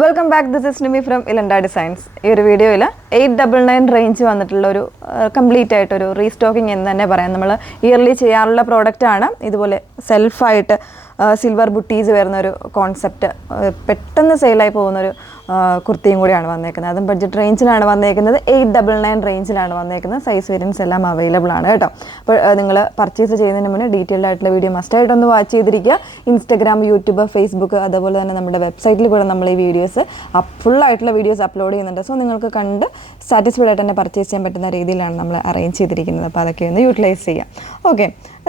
Welcome back. This is Nimi from Ilanda designs. ഈ ഒരു വീഡിയോയിൽ 899 റേഞ്ച് വന്നിട്ടുള്ള ഒരു കംപ്ലീറ്റ് ആയിട്ടൊരു റീസ്റ്റോക്കിംഗ് എന്ന് തന്നെ പറയാം. നമ്മൾ ഇയർലി ചെയ്യാറുള്ള പ്രോഡക്റ്റാണ്. ഇതുപോലെ സെൽഫായിട്ട് സിൽവർ ബുട്ടീസ് വരുന്നൊരു കോൺസെപ്റ്റ് പെട്ടെന്ന് സെയിലായി പോകുന്നൊരു കുർത്തിയും കൂടിയാണ് വന്നേക്കുന്നത്. അതും ബഡ്ജറ്റ് റേഞ്ചിലാണ് വന്നേക്കുന്നത്. 899 റേഞ്ചിലാണ് വന്നേക്കുന്നത്. സൈസ് വേരിയൻസ് എല്ലാം അവൈലബിൾ ആണ് കേട്ടോ. അപ്പോൾ നിങ്ങൾ പർച്ചേസ് ചെയ്യുന്നതിന് മുന്നേ ഡീറ്റെയിൽഡ് ആയിട്ടുള്ള വീഡിയോ മസ്റ്റായിട്ടൊന്ന് വാച്ച് ചെയ്തിരിക്കുക. ഇൻസ്റ്റഗ്രാം, യൂട്യൂബ്, ഫേസ്ബുക്ക്, അതുപോലെ തന്നെ നമ്മുടെ വെബ്സൈറ്റിൽ കൂടെ നമ്മൾ ഈ വീഡിയോസ് ഫുള്ളായിട്ടുള്ള വീഡിയോസ് അപ്ലോഡ് ചെയ്യുന്നുണ്ട്. സോ നിങ്ങൾക്ക് കണ്ട് സാറ്റിസ്ഫൈഡ് ആയിട്ട് തന്നെ പർച്ചേസ് ചെയ്യാൻ പറ്റുന്ന രീതിയിലാണ് നമ്മൾ അറേഞ്ച് ചെയ്തിരിക്കുന്നത്. അപ്പോൾ അതൊക്കെ ഒന്ന് യൂട്ടിലൈസ് ചെയ്യാം. ഓക്കെ,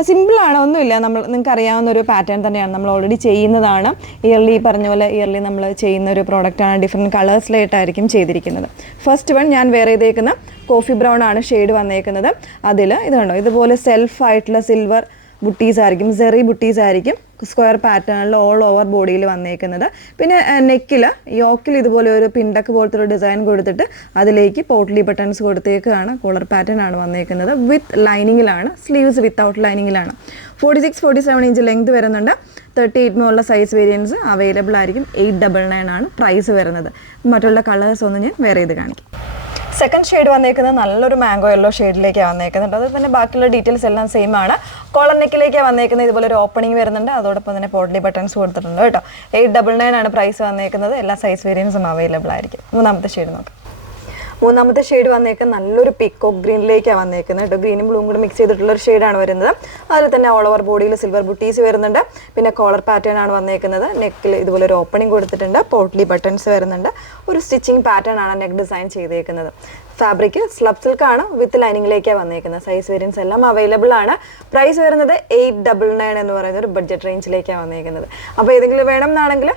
സിമ്പിളാണ്, ഒന്നുമില്ല. നിങ്ങൾക്ക് അറിയാവുന്ന ഒരു പാറ്റേൺ തന്നെയാണ്, നമ്മൾ ഓൾറെഡി ചെയ്യുന്നതാണ്. ഇയർലി പറഞ്ഞ പോലെ ഇയർലി നമ്മൾ ചെയ്യുന്ന ഒരു പ്രോഡക്റ്റാണ്. ഡിഫറെൻറ്റ് കളേഴ്സിലായിട്ടായിരിക്കും ചെയ്തിരിക്കുന്നത്. ഫസ്റ്റ് വൺ ഞാൻ വെയർ ചെയ്തേക്കുന്ന കോഫി ബ്രൗൺ ആണ് ഷെയ്ഡ് വന്നേക്കുന്നത്. അതിൽ ഇത് കണ്ടോ, ഇതുപോലെ സെൽഫായിട്ടുള്ള സിൽവർ ബുട്ടീസ് ആയിരിക്കും, സെറി ബുട്ടീസ് ആയിരിക്കും സ്ക്വയർ പാറ്റേണിൽ ഓൾ ഓവർ ബോഡിയിൽ വന്നേക്കുന്നത്. പിന്നെ നെക്കിൽ യോക്കിൽ ഇതുപോലെ ഒരു പിണ്ടക്ക് പോലത്തെ ഒരു ഡിസൈൻ കൊടുത്തിട്ട് അതിലേക്ക് പോട്ട്ലി ബട്ടൺസ് കൊടുത്തേക്കാണ്. കോളർ പാറ്റേൺ ആണ് വന്നേക്കുന്നത്. വിത്ത് ലൈനിങ്ങിലാണ്, സ്ലീവ്സ് വിത്തൗട്ട് ലൈനിങ്ങിലാണ്. 46-47 ഇഞ്ച് ലെങ്ത് വരുന്നുണ്ട്. 38 മുതലുള്ള സൈസ് വേരിയൻസ് അവൈലബിൾ ആയിരിക്കും. 899 ആണ് പ്രൈസ് വരുന്നത്. മറ്റുള്ള കളേഴ്സ് ഒന്ന് ഞാൻ വേറെ ചെയ്ത് കാണിക്കും. സെക്കൻഡ് ഷെയ്ഡ് വന്നേക്കുന്നത് നല്ലൊരു മാംഗോ യെല്ലോ ഷെയ്ഡിലേക്കാണ് വന്നേക്കുന്നുണ്ട്. അത് തന്നെ ബാക്കിയുള്ള ഡീറ്റെയിൽസ് എല്ലാം സെയിം ആണ്. കോളർ നെക്കിലേക്കാണ് വന്നേക്കുന്നത്. ഇതുപോലെ ഒരു ഓപ്പണിംഗ് വരുന്നുണ്ട്. അതോടൊപ്പം തന്നെ പോട്ട്ലി ബട്ടൺസ് കൊടുത്തിട്ടുണ്ട് കേട്ടോ. 899 ആണ് പ്രൈസ് വന്നേക്കുന്നത്. എല്ലാ സൈസ് വേരിയൻസും അവൈലബിൾ ആയിരിക്കും. മൂന്നാമത്തെ ഷെയ്ഡ് നോക്കാം. മൂന്നാമത്തെ ഷെയ്ഡ് വന്നേക്കുന്നത് നല്ലൊരു പീക്കോക്ക് ഗ്രീനിലേക്കാണ് വന്നേക്കുന്നത് കേട്ടോ. ഗ്രീനും ബ്ലൂവും കൂടെ മിക്സ് ചെയ്തിട്ടുള്ള ഒരു ഷെയ്ഡാണ് വരുന്നത്. അതിൽ തന്നെ ഓൾ ഓവർ ബോഡിയിൽ സിൽവർ ബുട്ടീസ് വരുന്നുണ്ട്. പിന്നെ കോളർ പാറ്റേൺ ആണ് വന്നേക്കുന്നത്. നെക്കിൽ ഇതുപോലെ ഒരു ഓപ്പണിംഗ് കൊടുത്തിട്ടുണ്ട്. പോട്ട്ലി ബട്ടൺസ് വരുന്നുണ്ട്. ഒരു സ്റ്റിച്ചിങ് പാറ്റേൺ ആണ് നെക്ക് ഡിസൈൻ ചെയ്തേക്കുന്നത്. ഫാബ്രിക് സ്ലബ് സിൽക്ക് ആണ്, വിത്ത് ലൈനിങ്ങിലേക്കാണ് വന്നേക്കുന്നത്. സൈസ് വേരിയൻസ് എല്ലാം അവൈലബിൾ ആണ്. പ്രൈസ് വരുന്നത് 899 എന്ന് പറയുന്ന ഒരു ബഡ്ജറ്റ് റേഞ്ചിലേക്കാണ് വന്നേക്കുന്നത്. അപ്പോൾ ഏതെങ്കിലും വേണം എന്നാണെങ്കിൽ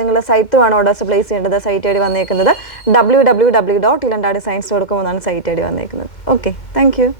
നിങ്ങൾ സൈറ്റ് വേണം ഓർഡേഴ്സ് പ്ലേസ് ചെയ്യേണ്ടത്. സൈറ്റ് ഐ ഡി വന്നേക്കുന്നത് www.ilandadesigns.com എന്നാണ് സൈറ്റ് ഐ ഡി വന്നേക്കുന്നത്. Okay, thank you.